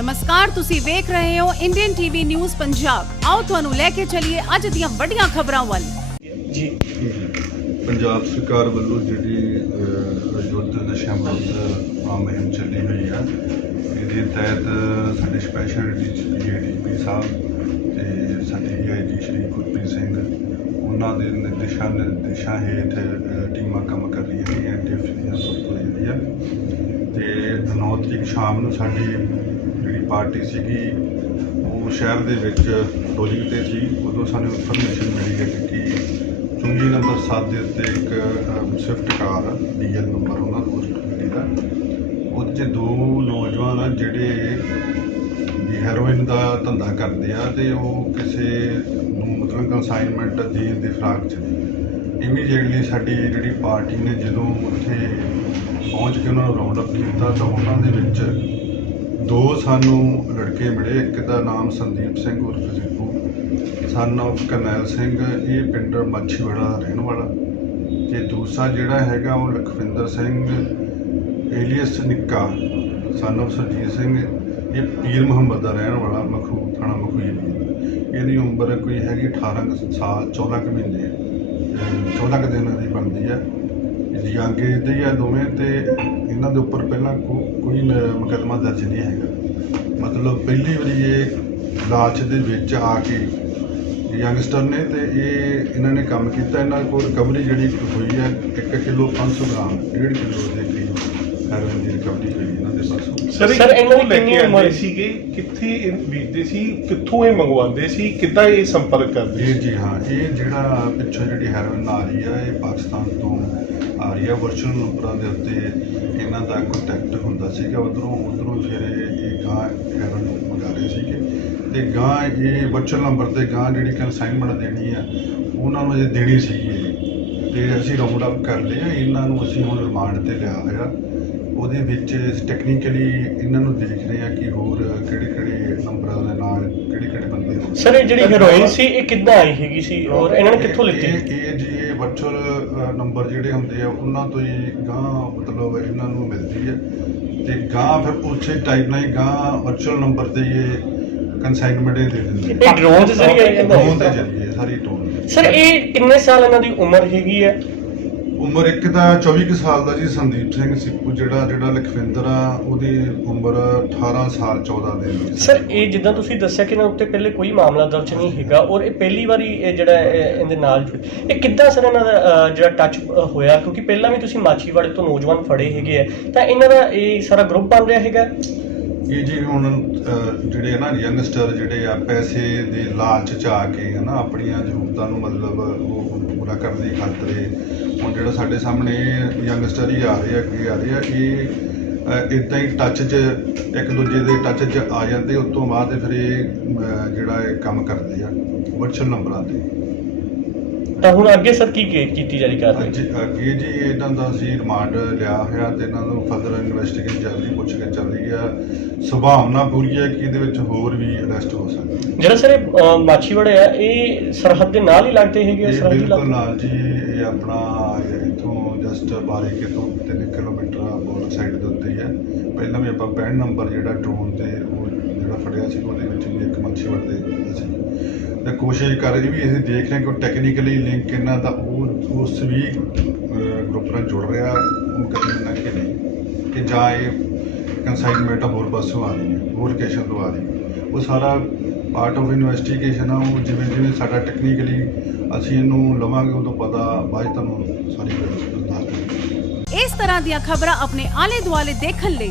ਨਮਸਕਾਰ, ਤੁਸੀਂ ਵੇਖ ਰਹੇ ਹੋ ਇੰਡੀਅਨ ਟੀਵੀ ਨਿਊਜ਼ ਪੰਜਾਬ ਆਓ ਤੁਹਾਨੂੰ ਲੈ ਕੇ ਚੱਲੀਏ ਅੱਜ ਦੀਆਂ ਵੱਡੀਆਂ ਖਬਰਾਂ ਵੱਲ। ਜੀ। ਪੰਜਾਬ ਸਰਕਾਰ ਵੱਲੋਂ ਜਿਹੜੀ ਯੁੱਧ ਨਸ਼ਾ ਵਿਰੁੱਧ ਮੁਹਿੰਮ ਚੱਲੀ ਹੋਈ ਆ। ਇਹਦੇ ਤਹਿਤ ਸਾਡੇ ਸਪੈਸ਼ਲ ਡੀਜੀਪੀ ਸਾਹਿਬ ਤੇ ਸਾਡੇ ਆਈਜੀ ਸ਼੍ਰੀ ਗੁਰਪ੍ਰੀਤ ਸਿੰਘ, ਉਹਨਾਂ ਦੇ ਨਿਰਦੇਸ਼ਾਂ ਨਿਰਦੇਸ਼ਾਂ ਹੇਠ ਟੀਮਾਂ ਕੰਮ ਕਰ ਰਹੀਆਂ ਨੇ ਐਨਟੀਐਫ ਦੀਆਂ ਤੋਂ ਜਿਹੜੀ ਆ ਤੇ 9 ਤਰੀਕ ਸ਼ਾਮ ਨੂੰ ਸਾਡੀ ਪਾਰਟੀ ਸੀਗੀ, ਉਹ ਸ਼ਹਿਰ ਦੇ ਵਿੱਚ ਟੋਲਿੰਗ ਤੇ ਸੀ। ਉਦੋਂ ਸਾਨੂੰ ਇਨਫੋਰਮੇਸ਼ਨ ਮਿਲੀ ਹੈ ਕਿ ਚੁੰਗੀ ਨੰਬਰ 7 ਦੇ ਉੱਤੇ ਇੱਕ ਸਵਿਫਟ ਕਾਰ ਡੀਐਲ ਨੰਬਰ ਉਹਨਾਂ ਦਾ ਪੋਸਟ ਮਿਲੀ ਦਾ। ਉਹਦੇ 'ਚ ਦੋ ਨੌਜਵਾਨ ਆ ਜਿਹੜੇ ਵੀ ਹੈਰੋਇਨ ਦਾ ਧੰਦਾ ਕਰਦੇ ਆ ਤੇ ਉਹ ਕਿਸੇ ਨੂੰ ਮਤਲਬ ਕੰਸਾਈਨਮੈਂਟ ਦੀ ਦੀ ਫਰਾਕ 'ਚ ਨੇ। ਇਮੀਡੀਏਟਲੀ ਸਾਡੀ ਜਿਹੜੀ ਪਾਰਟੀ ਨੇ ਜਦੋਂ ਉੱਥੇ ਪਹੁੰਚ ਕੇ ਉਹਨਾਂ ਨੂੰ ਰਾਉਂਡ ਅਪ ਕੀਤਾ ਤਾਂ ਉਹਨਾਂ ਦੇ ਵਿੱਚ ਦੋ ਸਾਨੂੰ ਲੜਕੇ ਮਿਲੇ, ਇੱਕ ਦਾ ਨਾਮ ਸੰਦੀਪ ਸਿੰਘ, ਉਰਫ ਸਿੱਪੂ ਸਨ of ਕਰਨੈਲ ਸਿੰਘ, ਇਹ ਪਿੰਡ ਮੱਛੀਵਾੜਾ ਰਹਿਣ ਵਾਲਾ। ਤੇ ਦੂਸਰਾ ਜਿਹੜਾ ਹੈਗਾ ਉਹ ਲਖਵਿੰਦਰ ਸਿੰਘ, ਏਲੀਅਸ ਨਿੱਕਾ ਸਨ of ਸਰਜੀਤ ਸਿੰਘ, ਇਹ ਪੀਰ ਮੁਹੰਮਦ ਦਾ ਰਹਿਣ ਵਾਲਾ, ਮਖੂ, ਥਾਣਾ ਮਖੂਈ ਇਹਦੀ ਉਮਰ ਕੋਈ ਹੈਗੀ 18 ਕੁ ਸਾਲ 14 ਕੁ ਮਹੀਨੇ, ਅਹ 14 ਕੁ ਦਿਨਾਂ ਦੀ ਬਣਦੀ ਹੈ। ਯੰਗ ਏਜ ਦੇ ਹੀ ਆ ਦੋਵੇਂ ਤੇ ਇਹਨਾਂ ਦੇ ਉੱਪਰ ਪਹਿਲਾਂ ਕੋ- ਕੋਈ ਨ- ਮੁਕੱਦਮਾ ਦਰਜ ਨਹੀਂ ਹੈਗਾ। ਮਤਲਬ ਪਹਿਲੀ ਵਾਰੀ ਇਹ ਲਾਲਚ ਦੇ ਵਿੱਚ ਆ ਕੇ ਯੰਗਸਟਰ ਨੇ ਤੇ ਇਹ ਇਹਨਾਂ ਨੇ ਕੰਮ ਕੀਤਾ। ਇਹਨਾਂ ਕੋਲ ਰਿਕਵਰੀ ਜਿਹੜੀ ਹੋਈ ਹੈ 1 ਕਿਲੋ 500 ਗ੍ਰਾਮ 1.5 ਕਿਲੋ ਦੇ ਕਰੀਬ। ਹੈਰੋਇਨ ਦੀ ਰਿਕਵਰੀ ਹੋਈ ਇਹਨਾਂ ਦੇ। ਪਾਸੋਂ ਸਰ ਸਰ, ਇਹਨਾਂ ਦੀ ਕਿੰਨੀ ਉਮਰ ਸੀਗੇ? ਕਿੱਥੇ ਇਹ ਵੇਚਦੇ ਸੀ? ਕਿੱਥੋਂ ਇਹ ਮੰਗਵਾਉਂਦੇ ਸੀ? ਕਿੱਦਾਂ ਇਹ ਸੰਪਰਕ ਕਰਦੇ ਇਹ ਸੀ? ਜੀ ਹਾਂ ਇਹ ਜਿਹੜਾ ਪਿੱਛੋਂ ਜਿਹੜੀ ਹੈਰੋਇਨ ਆ ਰਹੀ ਆ ਇਹ ਪਾਕਿਸਤਾਨ ਤੋਂ ਆ ਰਹੀ ਆ ਵਰਚੁਅਲ ਨੰਬਰਾਂ ਦੇ ਉੱਤੇ ਇਹਨਾਂ ਦਾ ਕੰਟੈਕਟ ਹੁੰਦਾ ਸੀਗਾ। ਉਧਰੋਂ ਉਧਰੋਂ ਫਿਰ ਇਹ ਇਹ ਗਾਂ ਹੈਰੋਇਨ ਮੰਗਾ ਰਹੇ ਸੀਗੇ। ਤੇ ਗਾਂ ਇਹ ਵਰਚੁਅਲ ਨੰਬਰ ਤੇ ਗਾਂ ਜਿਹੜੀ ਕੰਸਾਈਨਮੈਂਟ ਦੇਣੀ ਆ ਉਹਨਾਂ ਨੂੰ ਅਜੇ ਦੇਣੀ ਸੀਗੀ। ਤੇ ਅਸੀਂ ਰਾਉਂਡ ਅਪ ਕਰ ਲਿਆ ਇਹਨਾਂ ਨੂੰ ਅਸੀਂ ਹੁਣ ਰਿਮਾਂਡ ਤੇ ਲਿਆ ਹੋਇਆ। ਉਹਦੇ ਵਿੱਚ ਟੈਕਨੀਕਲੀ ਇਹਨਾਂ ਨੂੰ ਦੇਖ ਰਹੇ ਆ ਕਿ ਹੋਰ ਕਿਹੜੇ ਕਿਹੜੇ ਨੰਬਰਾਂ ਦੇ ਨਾਲ ਕਿਹੜੇ ਕਿਹੜੇ ਬੰਦੇ ਹੋ ਸਰ ਇਹ ਜਿਹੜੀ ਹੈਰੋਇਨ ਸੀ ਇਹ ਕਿੱਦਾਂ ਆਈ ਹੈਗੀ ਸੀ? ਔਰ ਇਹਨਾਂ ਨੇ ਕਿੱਥੋਂ ਲਿੱਤੀ? ਇਹ ਜੀ ਇਹ ਵਰਚੁਅਲ ਨੰਬਰ ਜਿਹੜੇ ਹੁੰਦੇ ਆ ਉਹਨਾਂ ਤੋਂ ਹੀ ਗਾਂ ਮਤਲਬ ਇਹਨਾਂ ਨੂੰ ਮਿਲਦੀ ਹੈ ਤੇ ਗਾਂ ਫਿਰ ਉਸੇ ਟਾਈਪ ਨਾਲ ਹੀ ਗਾਂ ਵਰਚੁਅਲ ਨੰਬਰ ਤੇ ਇਹ ਕੰਸਾਈਨਮੈਂਟ ਦੇ ਦਿੰਦੇ ਇਹ ਡਰੋਨ ਦੇ ਜ਼ਰੀਏ ਆਈ ਜਾਂਦਾ ਡਰੋਨ ਦੇ ਹੈ? ਜਰੀਏ ਸਾਰੀ ਟੋਨ ਸਰ ਇਹ ਕਿੰਨੇ ਸਾਲ ਇਹਨਾਂ ਦੀ ਉਮਰ ਹੈਗੀ ਹੈ? ਉਮਰ ਇੱਕ ਦਾ 24 ਕੁ ਸਾਲ ਦਾ ਜੀ ਸੰਦੀਪ ਸਿੰਘ ਸਿੱਪੂ ਜਿਹੜਾ ਜਿਹੜਾ ਲਖਵਿੰਦਰ ਆ ਉਹਦੀ ਉਮਰ 18 ਸਾਲ 14 ਦਿਨ ਦੀ ਸੀ। ਸਰ ਇਹ ਜਿੱਦਾਂ ਤੁਸੀਂ ਦੱਸਿਆ ਕਿ ਇਹਨਾਂ ਉੱਤੇ ਪਹਿਲੇ ਕੋਈ ਮਾਮਲਾ ਦਰਜ ਨਹੀਂ ਹੈਗਾ ਔਰ ਇਹ ਪਹਿਲੀ ਵਾਰੀ ਇਹ ਜਿਹੜਾ ਇਹ ਇਹਦੇ ਨਾਲ ਜੁੜੇ। ਇਹ ਕਿੱਦਾਂ ਸਰ ਇਹਨਾਂ ਦਾ ਅਹ, ਜਿਹੜਾ ਟੱਚ ਹੋਇਆ? ਕਿਉਂਕਿ ਪਹਿਲਾਂ ਵੀ ਤੁਸੀਂ ਮਾਛੀਵਾੜੇ ਤੋਂ ਨੌਜਵਾਨ ਫੜੇ ਹੈਗੇ ਆ। ਤਾਂ ਇਹਨਾਂ ਦਾ ਇਹ ਸਾਰਾ ਗਰੁੱਪ ਬਣ ਰਿਹਾ ਹੈਗਾ? ਇਹ ਜੀ ਹੁਣ ਅਹ, ਜਿਹੜੇ ਆ ਨਾ ਯੰਗਸਟਰ ਜਿਹੜੇ ਆ ਪੈਸੇ ਦੇ ਲਾਲਚ ਚ ਆ ਕੇ ਹਨਾ ਆਪਣੀਆਂ ਜ਼ਰੂਰਤਾਂ ਨੂੰ ਮਤਲਬ ਉਹ ਪੂਰਾ ਕਰਨ ਦੀ ਖਾਤਰ ਹੁਣ ਜਿਹੜਾ ਸਾਡੇ ਸਾਹਮਣੇ ਯੰਗਸਟਰ ਹੀ ਆ ਰਹੇ ਆ, ਅੱਗੇ ਆ ਰਹੇ ਆ, ਇਹ ਇਦਾਂ ਹੀ ਟੱਚ 'ਚ, ਇੱਕ ਦੂਜੇ ਦੇ ਟੱਚ 'ਚ ਆ ਜਾਂਦੇ, ਉਸ ਤੋਂ ਬਾਅਦ ਫਿਰ ਇਹ ਜਿਹੜਾ ਇਹ ਕੰਮ ਕਰਦੇ ਆ ਵਰਚੁਅਲ ਨੰਬਰਾਂ ਤੇ। ਤਾਂ ਹੁਣ ਅੱਗੇ ਸਰ ਕੀ ਕੀ- ਕੀਤੀ ਜਾ ਰਹੀ ਕਾਰਵਾਈ ਅੱਜ ਅੱਗੇ ਜੀ ਇਹਨਾਂ ਦਾ ਅਸੀਂ ਰਿਮਾਂਡ ਲਿਆ ਹੋਇਆ ਤੇ ਇਹਨਾਂ ਨੂੰ ਫਰਦਰ ਇਨਵੈਸਟੀਗੇਸ਼ਨ ਚੱਲ ਰਹੀ ਪੁੱਛ ਕੇ ਚੱਲ ਰਹੀ ਆ। ਸੰਭਾਵਨਾ ਪੂਰੀ ਹੈ ਕਿ ਇਹਦੇ ਵਿੱਚ ਹੋਰ ਵੀ ਅਰੈਸਟ ਹੋ ਸਕਦੇ ਜਿਹੜਾ ਸਰ ਇਹ ਅਹ, ਮਾਛੀਵਾੜੇ ਆ ਇਹ ਸਰਹੱਦ ਦੇ ਨਾਲ ਹੀ ਲੱਗਦੇ ਹੈਗੇ ਆ, ਇਹ ਸਰਹੱਦੀ ਬਿਲਕੁਲ ਇਲਾਕੇ? ਨਾਲ ਜੀ ਇਹ ਆਪਣਾ ਇੱਥੋਂ ਜਸਟ ਬਾਰੇ ਕੇ ਤੋਂ 3 ਕਿਲੋਮੀਟਰ ਬੋਰਡਰ ਸਾਈਡ ਦੇ ਉੱਤੇ ਹੀ ਹੈ। ਪਹਿਲਾਂ ਵੀ ਆਪਾਂ 65 ਨੰਬਰ ਜਿਹੜਾ ਡਰੋਨ ਤੇ ਉਹ ਜਿਹੜਾ ਫੜਿਆ ਸੀ, ਉਹਦੇ ਵਿੱਚ ਵੀ ਇੱਕ ਮੱਛੀ ਵੜਦੇ ਸੀ। ਤੇ ਕੋਸ਼ਿਸ਼ ਕਰ ਰਹੀ ਵੀ ਅਸੀਂ ਦੇਖ ਰਹੇ ਕਿ ਟੈਕਨੀਕਲੀ ਲਿੰਕ ਇਹਨਾਂ ਦਾ ਉਹ, ਉਸ ਵੀ ਗਰੁੱਪ ਨਾਲ ਜੁੜ ਰਿਹਾ ਮੁਕੱਦਮੇ ਨਾਲ ਕਿ ਨਹੀਂ। ਕਿ ਜਾਂ ਇਹ ਕੰਸਾਈਨਮੈਂਟ ਹੋਰ ਪਾਸੋਂ ਆ ਰਹੀ ਹੈ, ਹੋਰ ਲੋਕੇਸ਼ਨ ਤੋਂ ਆ ਰਹੀ ਹੈ। ਉਹ ਸਾਰਾ ਪਾਰਟ ਆਫ ਇਨਵੈਸਟੀਗੇਸ਼ਨ ਆ, ਉਹ ਜਿਵੇਂ ਜਿਵੇਂ ਸਾਡਾ ਟੈਕਨੀਕਲੀ ਅਸੀਂ ਇਹਨੂੰ ਲਵਾਂਗੇ, ਉਦੋਂ ਪਤਾ, ਬਾਅਦ ਤੁਹਾਨੂੰ ਸਾਰੀ ਗੱਲ ਦੱਸ ਇਸ ਤਰ੍ਹਾਂ ਦੀਆਂ ਖਬਰਾਂ ਆਪਣੇ ਆਲੇ ਦੁਆਲੇ ਦੇਖਣ ਲਈ